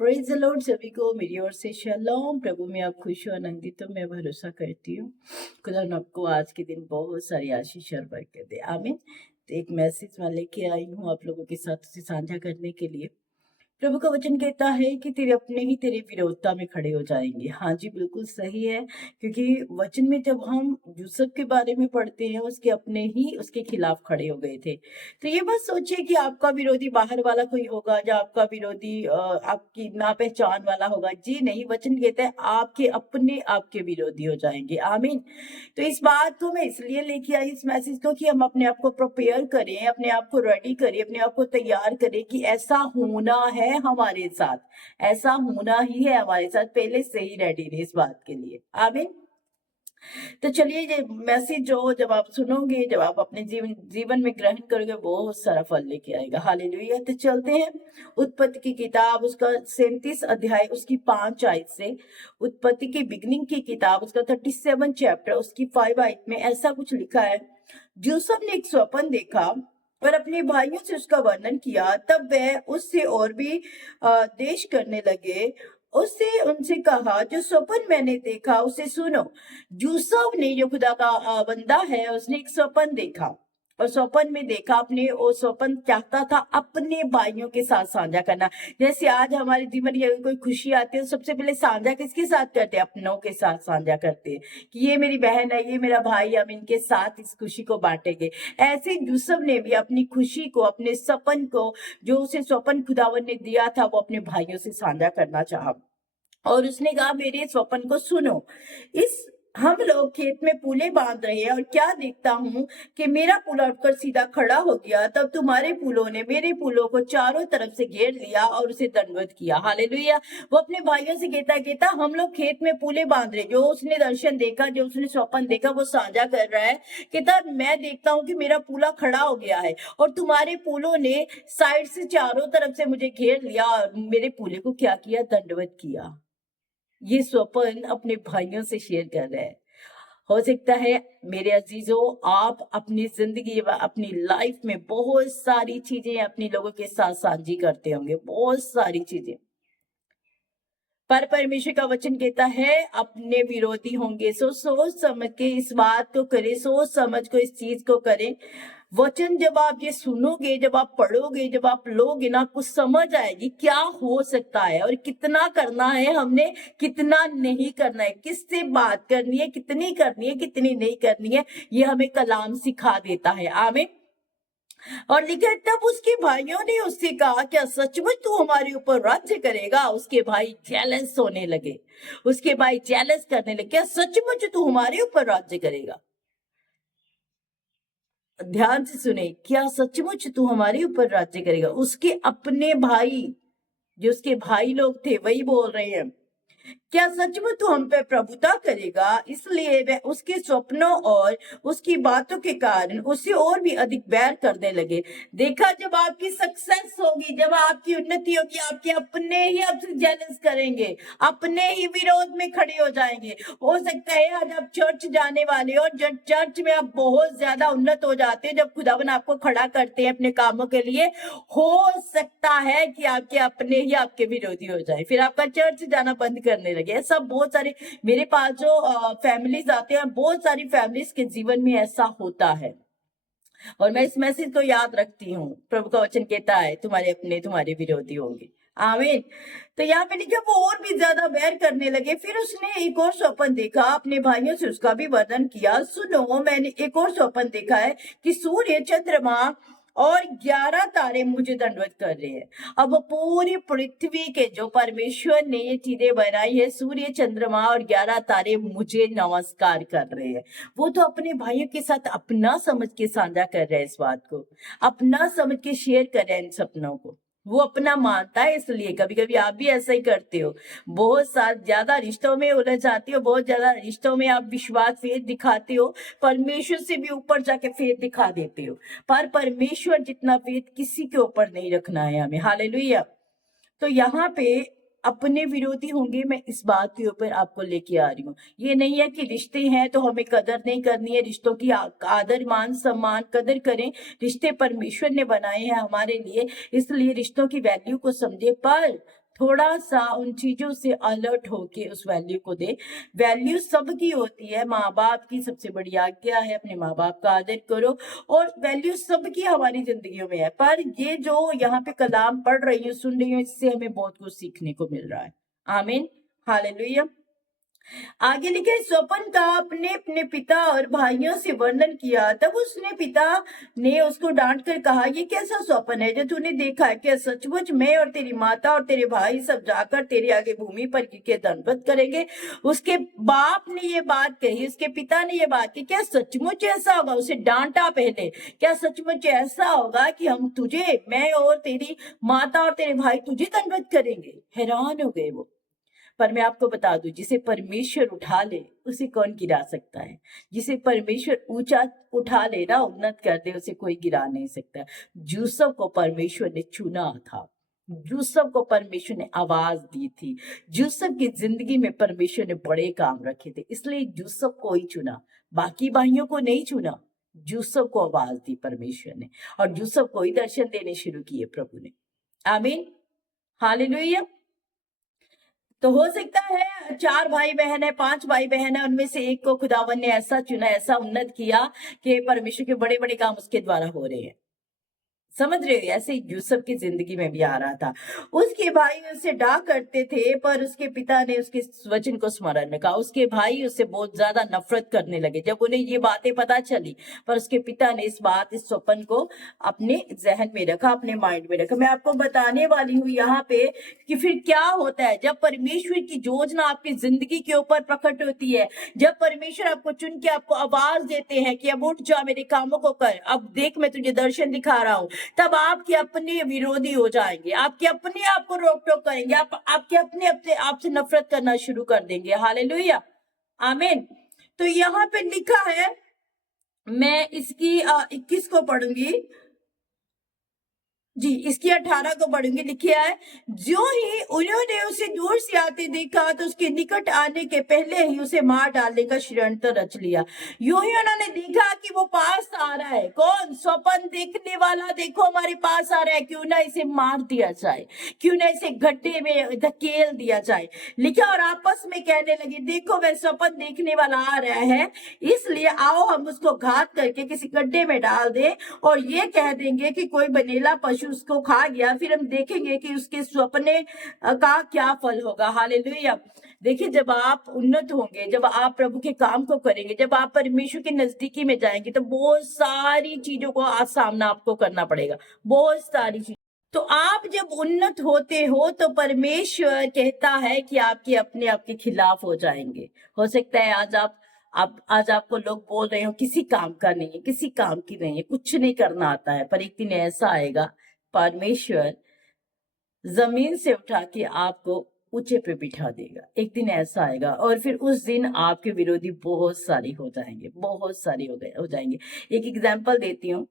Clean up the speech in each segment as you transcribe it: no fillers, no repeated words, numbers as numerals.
Praise the Lord. सभी को मेरी ओर से शलोम। प्रभु में आप खुश हो, आनंदित हो, मैं भरोसा करती हूँ खुदा ने आपको आज के दिन बहुत सारी आशीष और बरकत दे। आमीन। तो एक मैसेज मैं लेके आई हूँ आप लोगों के साथ उसे साझा करने के लिए। प्रभु का वचन कहता है कि तेरे अपने ही तेरे विरोधता में खड़े हो जाएंगे। हाँ जी, बिल्कुल सही है। क्योंकि वचन में जब हम यूसुफ के बारे में पढ़ते हैं, उसके अपने ही उसके खिलाफ खड़े हो गए थे। तो ये बात सोचिए कि आपका विरोधी बाहर वाला कोई होगा या आपका विरोधी आपकी ना पहचान वाला होगा। जी नहीं, वचन कहता है आपके अपने आपके विरोधी हो जाएंगे। आमीन। तो इस बात को मैं इसलिए लेके आई इस मैसेज को कि हम अपने आप को प्रिपेयर करें, अपने आप को रेडी करें, अपने आप को तैयार करें कि ऐसा होना है हमारे साथ, ऐसा होना ही है हमारे साथ। पहले से ही रेडी रहे इस बात के लिए। आमीन। तो चलिए, ये मैसेज जो जब आप सुनोगे, जब आप अपने जीवन में ग्रहण करोगे, बहुत सारा फल लेके आएगा। हालेलुया। तो चलते हैं उत्पत्ति की किताब, उसका 37 अध्याय, उसकी 5 आयत से। उत्पत्ति की बिगनिंग की किताब, उसका 37 चैप्टर, उसकी 5 आयत में ऐसा कुछ लिखा है। यूसुफ ने एक स्वप्न देखा और अपने भाइयों से उसका वर्णन किया। तब वह उससे और भी देश करने लगे। उससे उनसे कहा, जो स्वप्न मैंने देखा उसे सुनो। यूसुफ ने, जो खुदा का बंदा है, उसने एक स्वप्न देखा और स्वप्न में देखा, अपने वो स्वप्न चाहता था अपने भाइयों के साथ साझा करना। जैसे आज हमारे जीवन में कोई खुशी आती है तो सबसे पहले साझा किसके साथ करते हैं? अपनों के साथ साझा करते हैं कि ये मेरी बहन है, ये मेरा भाई, हम इनके साथ इस खुशी को बांटेंगे। ऐसे यूसुफ ने भी अपनी खुशी को, अपने सपन को, जो उसे स्वप्न खुदावन ने दिया था, वो अपने भाइयों से साझा करना चाहा और उसने कहा, मेरे स्वप्न को सुनो। हम लोग खेत में पूले बांध रहे हैं और क्या देखता हूँ कि मेरा पूला उठकर सीधा खड़ा हो गया। तब तुम्हारे पूलों ने मेरे पूलों को चारों तरफ से घेर लिया और उसे दंडवत किया। हालेलुया। वो अपने भाइयों से कहता हम लोग खेत में पूले बांध रहे। जो उसने दर्शन देखा, जो उसने स्वप्न देखा, वो साझा कर रहा है। कहता मैं देखता हूँ कि मेरा पूला खड़ा हो गया है और तुम्हारे पूलों ने साइड से चारों तरफ से मुझे घेर लिया और मेरे पूले को क्या किया? दंडवत किया। ये स्वप्न अपने भाइयों से शेयर कर रहे हैं। हो सकता है मेरे अजीजों, आप अपनी जिंदगी, अपनी लाइफ में बहुत सारी चीजें अपने लोगों के साथ साझी करते होंगे, बहुत सारी चीजें। पर परमेश्वर का वचन कहता है अपने विरोधी होंगे। सोच समझ के इस बात को करें, सोच समझ को इस चीज को करें। वचन जब आप ये सुनोगे, जब आप पढ़ोगे, जब आप लोगे ना, कुछ समझ आएगी क्या हो सकता है और कितना करना है हमने, कितना नहीं करना है, किससे बात करनी है, कितनी करनी है, कितनी नहीं करनी है। ये हमें कलाम सिखा देता है। आमीन। और लिखा, तब उसके भाइयों ने उससे कहा, क्या सचमुच तू हमारे ऊपर राज्य करेगा? उसके भाई जेलस होने लगे, उसके भाई जेलस करने लगे। क्या सचमुच तू हमारे ऊपर राज्य करेगा? ध्यान से सुने, क्या सचमुच तू हमारे ऊपर राज्य करेगा? उसके अपने भाई, जो उसके भाई लोग थे, वही बोल रहे हैं, क्या सच में तू हम पे प्रभुता करेगा? इसलिए वे उसके स्वप्नों और उसकी बातों के कारण उसे और भी अधिक बैर करने लगे। देखा, जब आपकी सक्सेस होगी, जब आपकी उन्नति होगी, आपके अपने ही आपसे जेलस करेंगे, अपने ही विरोध में खड़े हो जाएंगे। हो सकता है आज आप चर्च जाने वाले हो, जब चर्च में आप बहुत ज्यादा उन्नत हो जाते हैं, जब खुदावन आपको खड़ा करते हैं अपने कामों के लिए, हो सकता है कि आपके अपने ही आपके विरोधी हो जाए, फिर आपका चर्च जाना बंद करने लगे। ऐसा बहुत सारे मेरे पास जो फैमिलीज आते हैं, बहुत सारी फैमिलीज के जीवन में ऐसा होता है और मैं इस मैसेज को याद रखती हूँ। प्रभु का वचन कहता है तुम्हारे अपने तुम्हारे विरोधी होंगे। आमीन। तो यहाँ पे लिखा, वो और भी ज्यादा बैर करने लगे। फिर उसने एक और स्वप्न देखा, अपने भाइयों से उसका भी वर्णन किया। सुनो, मैंने एक और स्वप्न देखा है कि सूर्य, चंद्रमा और 11 तारे मुझे दंडवत कर रहे हैं। अब पूरी पृथ्वी के जो परमेश्वर ने ये चीजें बनाई है, सूर्य, चंद्रमा और 11 तारे मुझे नमस्कार कर रहे हैं। वो तो अपने भाइयों के साथ अपना समझ के साझा कर रहे हैं, इस बात को अपना समझ के शेयर कर रहे हैं, इन सपनों को वो अपना मानता है। इसलिए कभी कभी आप भी ऐसा ही करते हो, बहुत ज्यादा रिश्तों में उलझ जाती हो, बहुत ज्यादा रिश्तों में आप विश्वास, फेथ दिखाते हो, परमेश्वर से भी ऊपर जाके फेथ दिखा देते हो। पर परमेश्वर जितना फेथ किसी के ऊपर नहीं रखना है हमें। हालेलुया। तो यहाँ पे अपने विरोधी होंगे, मैं इस बात के ऊपर आपको लेके आ रही हूँ। ये नहीं है कि रिश्ते हैं तो हमें कदर नहीं करनी है, रिश्तों की आदर, मान, सम्मान, कदर करें। रिश्ते परमेश्वर ने बनाए हैं हमारे लिए, इसलिए रिश्तों की वैल्यू को समझे। पर थोड़ा सा उन चीजों से अलर्ट होके उस वैल्यू को दे। वैल्यू सबकी होती है, माँ बाप की सबसे बड़ी आज्ञा है अपने माँ बाप का आदर करो, और वैल्यू सबकी हमारी जिंदगियों में है। पर ये जो यहाँ पे कलाम पढ़ रही हूँ, सुन रही हूँ, इससे हमें बहुत कुछ सीखने को मिल रहा है। आमीन, हालेलुया। आगे लिखे, स्वपन का अपने अपने पिता और भाइयों से वर्णन किया। तब उसने पिता ने उसको डांट कर कहा, ये कैसा स्वपन है जो तूने देखा है? क्या सचमुच मैं और तेरी माता और तेरे भाई सब जाकर तेरे आगे भूमि पर गिर के दंडवत करेंगे? उसके बाप ने ये बात कही, उसके पिता ने ये बात की, क्या सचमुच ऐसा होगा? उसे डांटा पहले, क्या सचमुच ऐसा होगा कि हम तुझे, मैं और तेरी माता और तेरे भाई तुझे दंडवत करेंगे? हैरान हो गए वो। पर मैं आपको बता दूं, जिसे परमेश्वर उठा ले उसे कौन गिरा सकता है? जिसे परमेश्वर ऊंचा उठा ले ना, उन्नत कर दे, उसे कोई गिरा नहीं सकता। यूसुफ को परमेश्वर ने चुना था, यूसुफ को परमेश्वर ने आवाज दी थी, यूसुफ की जिंदगी में परमेश्वर ने बड़े काम रखे थे, इसलिए यूसुफ को ही चुना, बाकी भाइयों को नहीं चुना। यूसुफ को आवाज दी परमेश्वर ने, और यूसुफ को ही दर्शन देने शुरू किए प्रभु ने। आमीन, हालेलुया। तो हो सकता है 4 भाई बहन है, 5 भाई बहन है, उनमें से एक को खुदावन ने ऐसा चुना, ऐसा उन्नत किया कि परमेश्वर के बड़े बड़े काम उसके द्वारा हो रहे हैं। समझ रहे हो? ऐसे यूसुफ की जिंदगी में भी आ रहा था। उसके भाई उससे डाह करते थे, पर उसके पिता ने उसके वचन को स्मरण रखा। उसके भाई उससे बहुत ज्यादा नफरत करने लगे जब उन्हें ये बातें पता चली, पर उसके पिता ने इस स्वप्न को अपने जहन में रखा, अपने माइंड में रखा। मैं आपको बताने वाली हूँ यहाँ पे कि फिर क्या होता है जब परमेश्वर की योजना आपकी जिंदगी के ऊपर प्रकट होती है। जब परमेश्वर आपको चुन के आपको आवाज देते हैं कि अब उठ जा, मेरे कामों को कर, अब देख मैं तुझे दर्शन दिखा रहा हूँ, तब आपके अपने विरोधी हो जाएंगे, आपके अपने आप को रोक टोक करेंगे, आपके अपने आपसे नफरत करना शुरू कर देंगे। हालेलुया, आमीन। तो यहाँ पे लिखा है, मैं इसकी 21 को पढ़ूंगी जी, इसकी 18 को पढ़ूंगी। लिखा है, जो ही उन्होंने उसे दूर से आते देखा तो उसके निकट आने के पहले ही उसे मार डालने का षड्यंत्र रच लिया। यूं ही उन्होंने देखा कि वो पास आ रहा है। कौन? स्वप्न देखने वाला, देखो हमारे पास आ रहा है, क्यों ना इसे मार दिया जाए, क्यों ना इसे गड्ढे में धकेल दिया जाए। लिखा, और आपस में कहने लगे, देखो वह स्वप्न देखने वाला आ रहा है, इसलिए आओ हम उसको घात करके किसी गड्ढे में डाल दें और ये कह देंगे कि कोई बनेला पशु उसको खा गया, फिर हम देखेंगे कि उसके सपने का क्या फल होगा। हालेलुया। देखिए, जब आप उन्नत होंगे, जब आप प्रभु के काम को करेंगे, जब आप परमेश्वर के नजदीकी में जाएंगे, तो बहुत सारी चीजों को आज सामना आपको करना पड़ेगा, बहुत सारी चीज। तो आप जब उन्नत होते हो तो परमेश्वर कहता है कि आपके अपने आपके खिलाफ हो जाएंगे। हो सकता है आज आपको लोग बोल रहे हो किसी काम का नहीं है, किसी काम की नहीं है, कुछ नहीं करना आता है, पर एक दिन ऐसा आएगा परमेश्वर जमीन से उठा के आपको ऊंचे पे बिठा देगा। एक दिन ऐसा आएगा और फिर उस दिन आपके विरोधी बहुत सारे हो जाएंगे, बहुत सारे हो जाएंगे। एक एग्जाम्पल देती हूँ,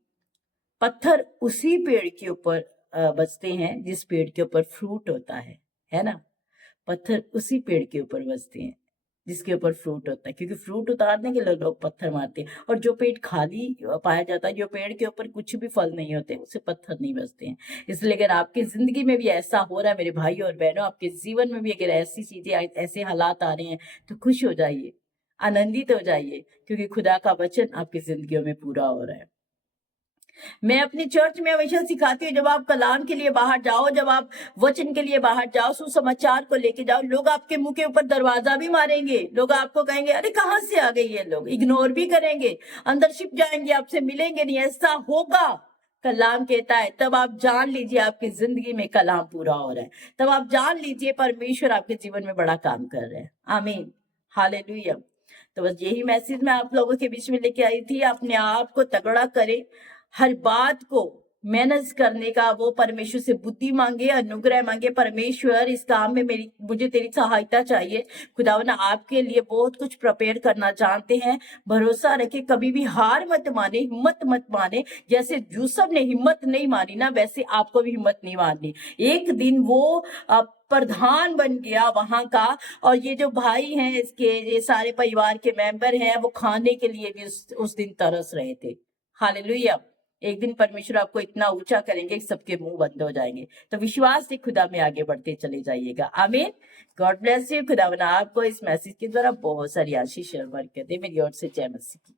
पत्थर उसी पेड़ के ऊपर बसते हैं जिस पेड़ के ऊपर फ्रूट होता है ना। पत्थर उसी पेड़ के ऊपर बसते हैं जिसके ऊपर फ्रूट होता है, क्योंकि फ्रूट उतारने के लिए लोग पत्थर मारते हैं। और जो पेड़ खाली पाया जाता है, जो पेड़ के ऊपर कुछ भी फल नहीं होते, उसे पत्थर नहीं बसते हैं। इसलिए अगर आपकी जिंदगी में भी ऐसा हो रहा है मेरे भाई और बहनों, आपके जीवन में भी अगर ऐसी चीजें, ऐसे हालात आ रहे हैं, तो खुश हो जाइए, आनंदित हो जाइए, क्योंकि खुदा का वचन आपकी जिंदगियों में पूरा हो रहा है। मैं अपनी चर्च में हमेशा सिखाती हूँ, जब आप कलाम के लिए बाहर जाओ, जब आप वचन के लिए बाहर जाओ, सुसमाचार को लेके जाओ, लोग आपके मुंह के ऊपर दरवाजा भी मारेंगे, लोग आपको कहेंगे अरे कहाँ से आ गई ये, लोग इग्नोर भी करेंगे, अंदर छिप जाएंगे, आपसे मिलेंगे नहीं। ऐसा होगा, कलाम कहता है, तब आप जान लीजिए आपकी जिंदगी में कलाम पूरा हो रहा है, तब आप जान लीजिए परमेश्वर आपके जीवन में बड़ा काम कर रहे हैं। आमीन, हालेलुया। तो बस यही मैसेज मैं आप लोगों के बीच में लेके आई थी। अपने आप को तगड़ा करें, हर बात को मैनेज करने का वो परमेश्वर से बुद्धि मांगे, अनुग्रह मांगे। परमेश्वर, इस काम में मुझे तेरी सहायता चाहिए। खुदावन आपके लिए बहुत कुछ प्रिपेयर करना जानते हैं। भरोसा रखे, कभी भी हार मत माने, हिम्मत मत माने। जैसे यूसुफ ने हिम्मत नहीं मानी ना, वैसे आपको भी हिम्मत नहीं माननी। एक दिन वो प्रधान बन गया वहां का, और ये जो भाई हैं इसके, ये सारे परिवार के मेंबर हैं, वो खाने के लिए भी उस दिन तरस रहे थे। हालेलुया। एक दिन परमेश्वर आपको इतना ऊंचा करेंगे कि सबके मुंह बंद हो जाएंगे। तो विश्वास से खुदा में आगे बढ़ते चले जाइएगा। आमीन। God bless you. खुदावंद आपको इस मैसेज के द्वारा बहुत सारी आशीष और बरकत दे। मेरी ओर से जय मसीह की।